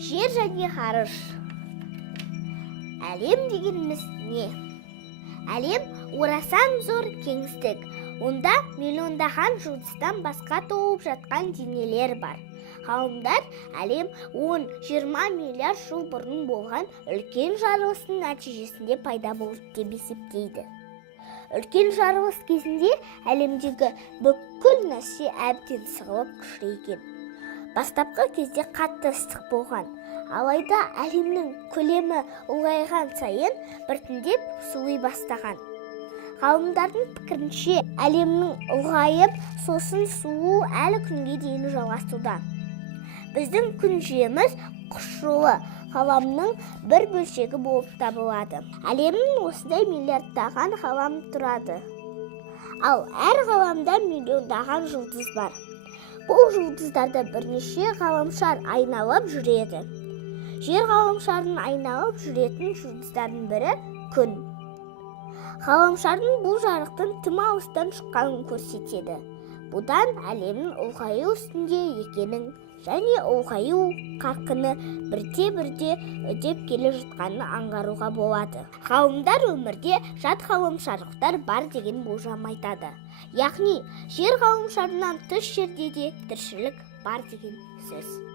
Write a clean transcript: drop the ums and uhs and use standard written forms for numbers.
Жер және ғарыш. Әлем дегеніміз не? Әлем орасан зор кеңістік. Онда миллиондаған жұлдыздан басқа толып жатқан денелер бар. Ғалымдар әлем 10-20 миллиард жыл бұрын болған үлкен жарылыстың нәтижесінде пайда болды деп есептейді. Үлкен жарылыс кезінде әлемдегі бүкіл нәрсе әбден сығылып кішірейген. Бастапқы кезде қатты ыстық болған, алайда әлемнің көлемі ұлғайған сайын біртіндеп суый бастаған. Ғалымдардың пікірінше, әлемнің ұлғайып, сосын суы әлі күнге дейін жалғасуда. Біздің күн жүйеміз құс жолы ғаламның бір бөлшегі болып табылады. Әлемнің осындай миллиардтаған ғалам тұрады. Ал әр ғаламда миллиондаған жұлдыз бар. Бұл жұлдыздарды бірнеше ғаламшар айналып жүреді. Жер ғаламшарын айналып жүретін жұлдыздардың бірі күн. Ғаламшардың бұл жарықтың тым алыстан шыққанын көрсетеді. Бұдан әлемнің ұлғаю үстінде екенін және ұлғаю қарқыны бірте-бірте үдеп келе жатқанын аңғаруға болады. Ғалымдар өмірде жат ғаламшарлықтар бар деген болжам айтады. Яғни жер ғаламшарынан тыс жерде де тіршілік бар деген сөз.